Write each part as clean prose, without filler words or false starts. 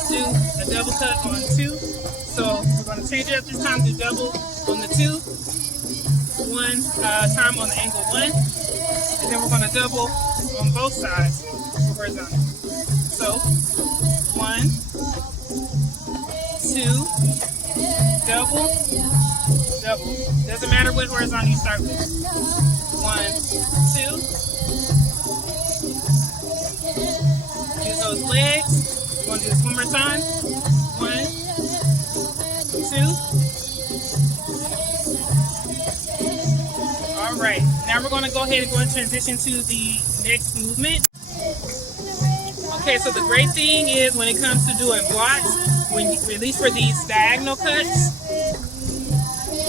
just do a double cut on 2. So we're going to change it up this time to double on the 2, one time on the angle 1, and then we're going to double on both sides horizontal. So 1, 2, double, double. Doesn't matter what horizontal you start with. 1, 2. Use those legs. We're going to do this one more time. 1, 2. All right. Now we're going to go ahead and go and transition to the next movement. Okay, so the great thing is when it comes to doing blocks, at least for these diagonal cuts,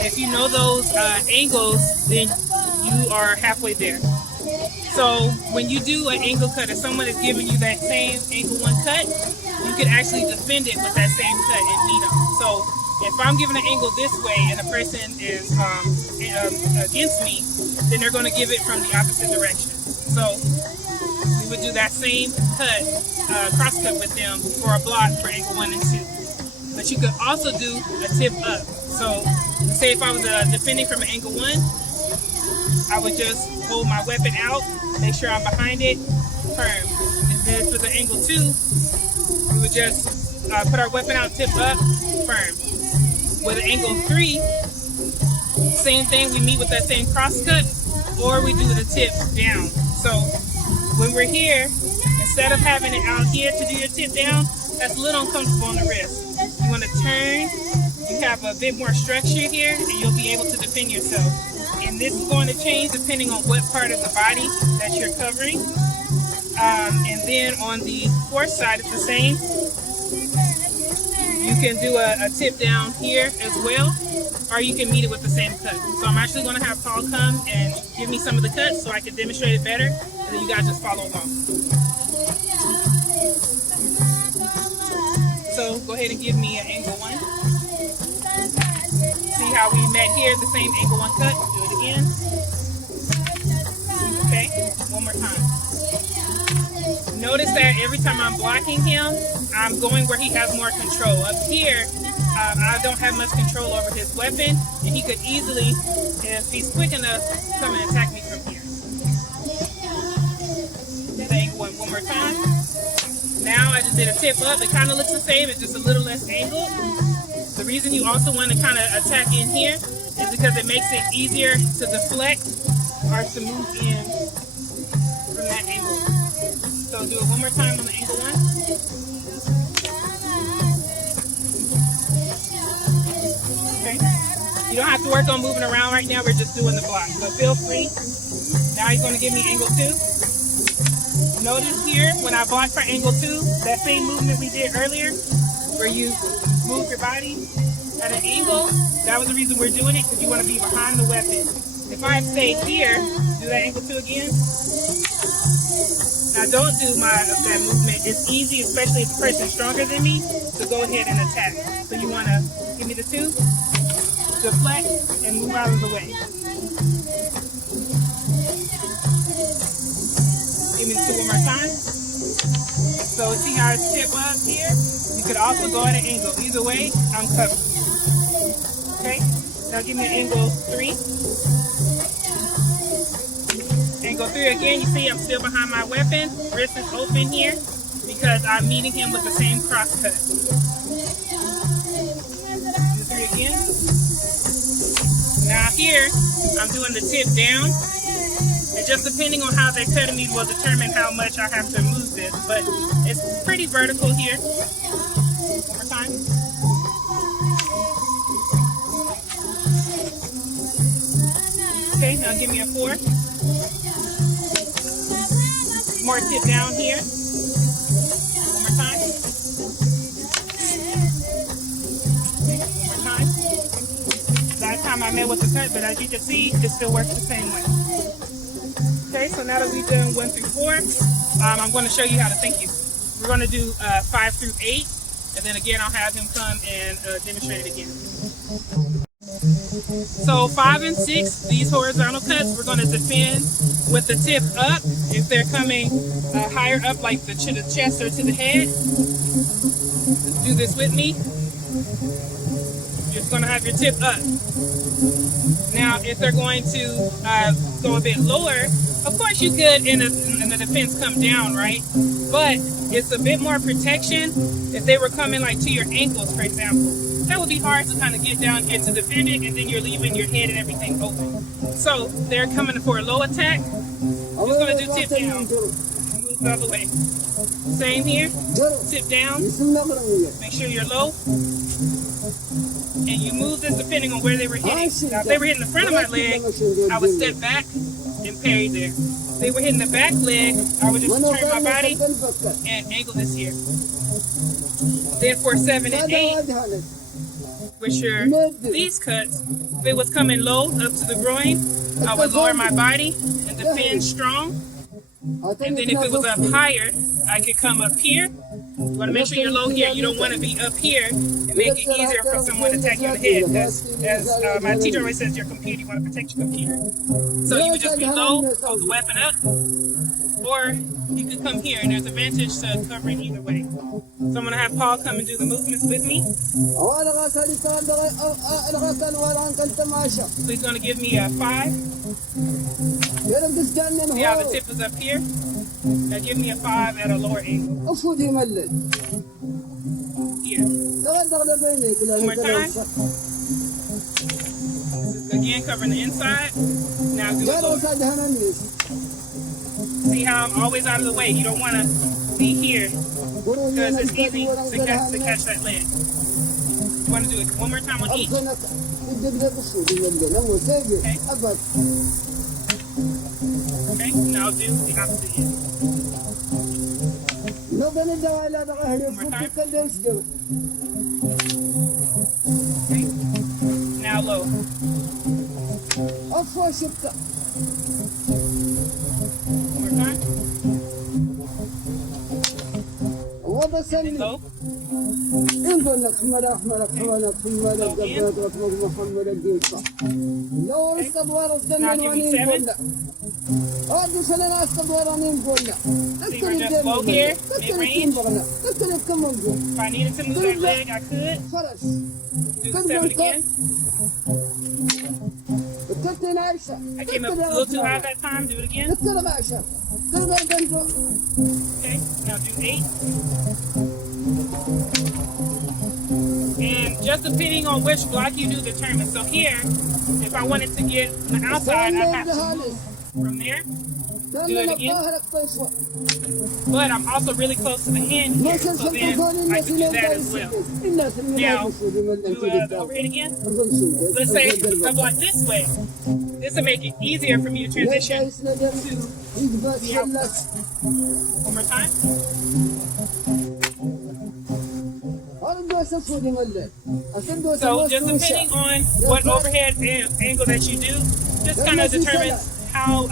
if you know those angles, then you are halfway there. So when you do an angle cut, if someone is giving you that same angle 1 cut, you can actually defend it with that same cut and meet them. So if I'm giving an angle this way and a person is against me, then they're going to give it from the opposite direction. So we would do that same cut, cross cut with them for a block for angle 1 and 2. But you could also do a tip up. So say if I was defending from an angle 1, I would just hold my weapon out, make sure I'm behind it, firm. And then for the angle 2, we would just put our weapon out, tip up, firm. With an angle 3, same thing, we meet with that same cross cut, or we do the tip down. So when we're here, instead of having it out here to do your tip down, that's a little uncomfortable on the wrist. You want to turn, you have a bit more structure here, and you'll be able to defend yourself. And this is going to change depending on what part of the body that you're covering. And then on the fourth side, it's the same. You can do a tip down here as well, or you can meet it with the same cut. So I'm actually going to have Paul come and give me some of the cuts so I can demonstrate it better, and then you guys just follow along. So go ahead and give me an angle 1. See how we met here, the same angle 1 cut. Do it again. Okay, one more time. Notice that every time I'm blocking him, I'm going where he has more control. Up here, I don't have much control over his weapon, and he could easily, if he's quick enough, come and attack me from here. Do the angle 1 more time. Now I just did a tip up. It kind of looks the same, it's just a little less angled. The reason you also want to kind of attack in here is because it makes it easier to deflect or to move in from that angle. So do it one more time on the angle 1. Okay. You don't have to work on moving around right now. We're just doing the block. So feel free. Now he's going to give me angle 2. Notice here when I block for angle 2, that same movement we did earlier, where you move your body at an angle, that was the reason we're doing it, because you want to be behind the weapon. If I stay here, do that angle 2 again. Now don't do that movement. It's easy, especially if the person's stronger than me, to go ahead and attack. So you want to give me the 2, deflect, and move out of the way. Give me the 2 one more time. So see how it's tip up here? You could also go at an angle. Either way, I'm covered. Okay? Now give me an angle 3. Angle 3 again, you see I'm still behind my weapon. Wrist is open here because I'm meeting him with the same cross cut. Do 3 again. Now here, I'm doing the tip down. And just depending on how they're cutting me will determine how much I have to move this. But it's pretty vertical here. One more time. Okay, now give me a 4. More tip down here. One more time. One more time. Last time I met with the cut, but as you can see, it still works the same way. Okay, so now that we've done 1 through 4, I'm going to show you how to thank you. We're going to do 5 through 8, and then again I'll have him come and demonstrate it again. So 5 and 6, these horizontal cuts, we're going to defend with the tip up. If they're coming higher up, like to the chest or to the head, do this with me. You're going to have your tip up. Now, if they're going to go a bit lower, of course you could in the defense come down, right? But it's a bit more protection if they were coming like to your ankles, for example. That would be hard to kind of get down here to defend it, and then you're leaving your head and everything open. So they're coming for a low attack. Just going to do tip down. Move the other way. Same here. Tip down. Make sure you're low. And you move this depending on where they were hitting. Now, if they were hitting the front of my leg, I would step back and parry there. If they were hitting the back leg, I would just turn my body and angle this here. Then for 7 and 8, which are these cuts, if it was coming low up to the groin, I would lower my body and defend strong. And then if it was up higher, I could come up here. You want to make sure you're low here. You don't want to be up here and make it easier for someone to attack you in the head. As my teacher always says, your computer, you want to protect your computer. So you would just be low, hold the weapon up, or you could come here, and there's advantage to covering either way. So I'm going to have Paul come and do the movements with me. So he's going to give me a 5. See how the tip is up here? Now give me a 5 at a lower angle. Here. One more time. Again, covering the inside. Now do it lower. See how I'm always out of the way. You don't want to be here because it's easy to catch that leg. You want to do it one more time on each. Okay, now do the opposite end. One more time. Okay, now low. One more time. And then low. Now give me 7. So you were just low here, mid-range. If I needed to move that leg, I could. Do the 7 again. I came up a little too high that time. Do it again. Okay, now do 8. And just depending on which block you do determines. So here, if I wanted to get on the outside, I'd have to move from there. Do it again. But I'm also really close to the hand here, so then I can do that as well. Now, do the overhead again. Let's say I block this way. This will make it easier for me to transition to the outside. One more time. So just depending on what overhead angle that you do, just kind of determines how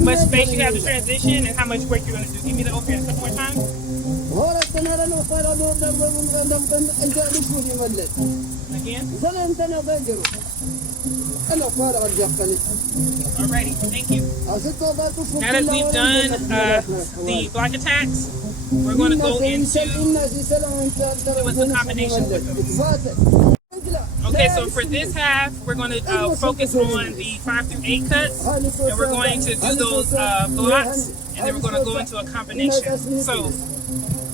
much space you have to transition and how much work you're going to do. Give me the overhead a couple more times. Again. Alrighty, thank you. Now that we've done the block attacks, we're going to go into doing some combinations with them. Okay, so for this half, we're going to focus on the 5 through 8 cuts, and we're going to do those blocks, and then we're going to go into a combination. So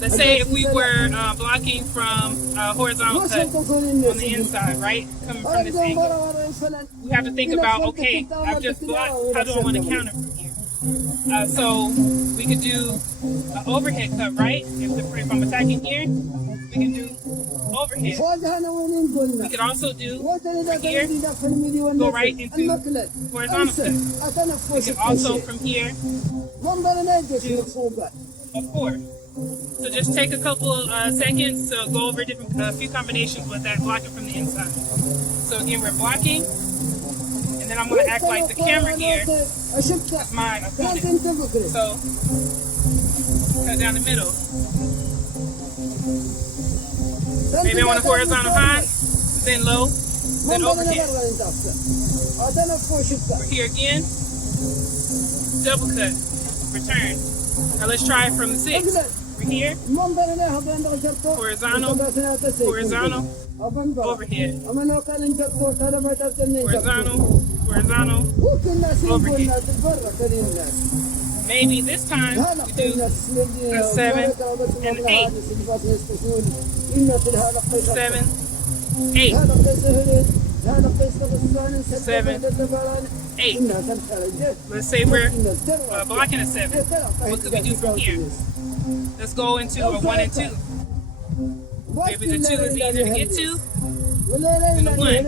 let's say if we were blocking from a horizontal cut on the inside, right, coming from this angle, we have to think about, okay, I've just blocked, how do I want to counter from here? So we could do an overhead cut, right? If I'm attacking here, we can do overhead. We could also do from here, go right into horizontal cut. We can also from here do a 4. So just take a couple of seconds to go over a few combinations with that blocking from the inside. So again, we're blocking, and then I'm going to act like the camera here as my opponent. So cut down the middle. Maybe I want a horizontal high, then low, then overhead. We're here again, double cut, return. Now let's try it from the 6. Over here, horizontal, horizontal, overhead, horizontal, horizontal, overhead. Maybe this time we do a 7 and 8. 7, 8. 7, 8. Let's say we're blocking a 7. What could we do from here? Let's go into a 1 and 2. Maybe the 2 is easier to get to than the 1.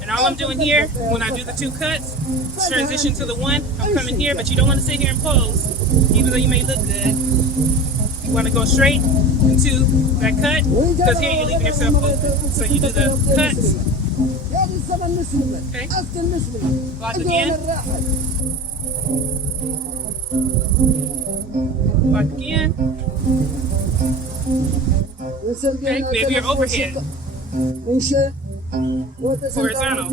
And all I'm doing here, when I do the 2 cuts, transition to the 1. I'm coming here, but you don't want to sit here and pose, even though you may look good. You want to go straight into that cut, because here you're leaving yourself open. So you do the cuts. Okay. Block again. Block again. Okay, maybe you're overhead. Horizontal.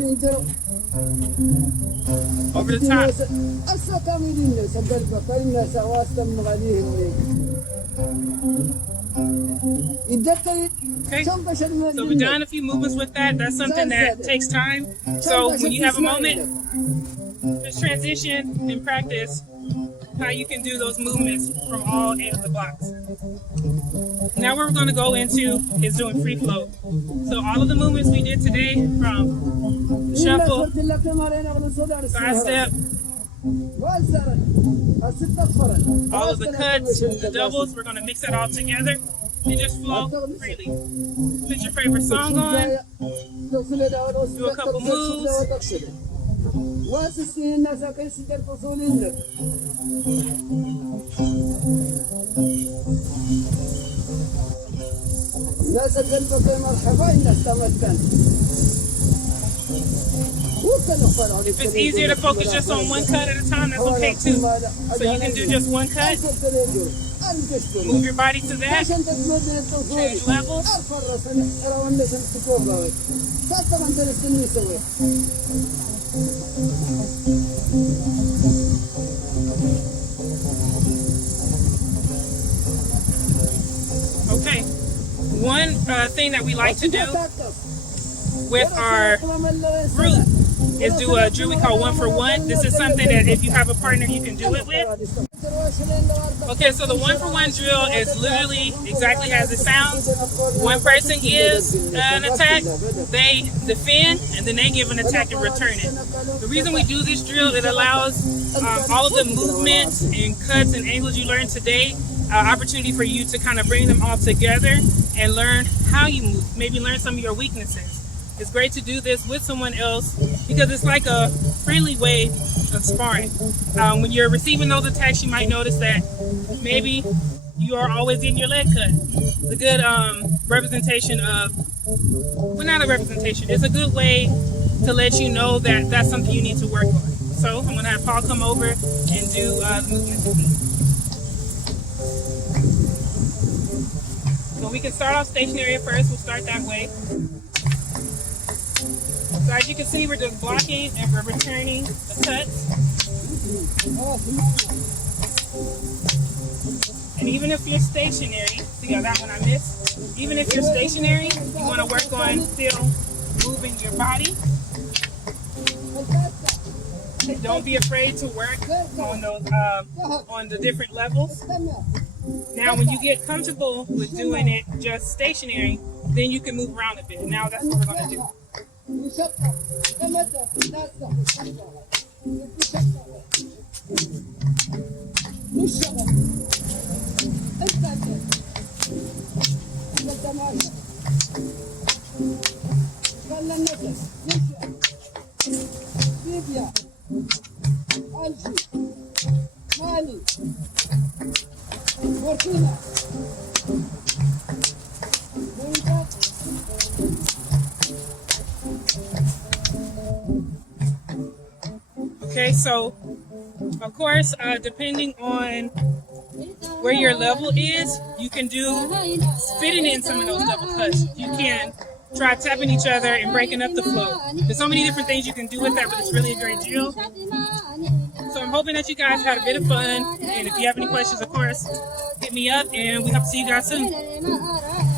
Over the top. Okay, so we've done a few movements with that. That's something that takes time. So when you have a moment, just transition and practice how you can do those movements from all 8 of the blocks. Now what we're going to go into is doing free flow. So all of the movements we did today, from the shuffle, side step, all of the cuts, the doubles, we're going to mix that all together and just flow freely. Put your favorite song on, do a couple moves. If it's easier to focus just on one cut at a time, that's okay too. So you can do just one cut, move your body to that, change levels. Okay, one thing that we like to do with our group is do a drill we call 1 for 1. This is something that if you have a partner you can do it with. Okay, so the 1 for 1 drill is literally exactly as it sounds. One person gives an attack, they defend, and then they give an attack and return it. The reason we do this drill, it allows all of the movements and cuts and angles you learned today, opportunity for you to kind of bring them all together and learn how you move, maybe learn some of your weaknesses. It's great to do this with someone else because it's like a friendly way of sparring. When you're receiving those attacks, you might notice that maybe you are always getting your leg cut. It's a good representation of, well, not a representation, it's a good way to let you know that that's something you need to work on. So I'm going to have Paul come over and do the movement. So we can start off stationary at first. We'll start that way. So as you can see, we're just blocking and we're returning the cuts. And even if you're stationary, see that one I missed? Even if you're stationary, you want to work on still moving your body. Don't be afraid to work on those on the different levels. Now, when you get comfortable with doing it just stationary, then you can move around a bit. Now that's what we're going to do. Okay, so of course, depending on where your level is, you can do fitting in some of those double cuts. You can try tapping each other and breaking up the flow. There's so many different things you can do with that, but it's really a great drill. So I'm hoping that you guys had a bit of fun. And if you have any questions, of course, hit me up, and we hope to see you guys soon.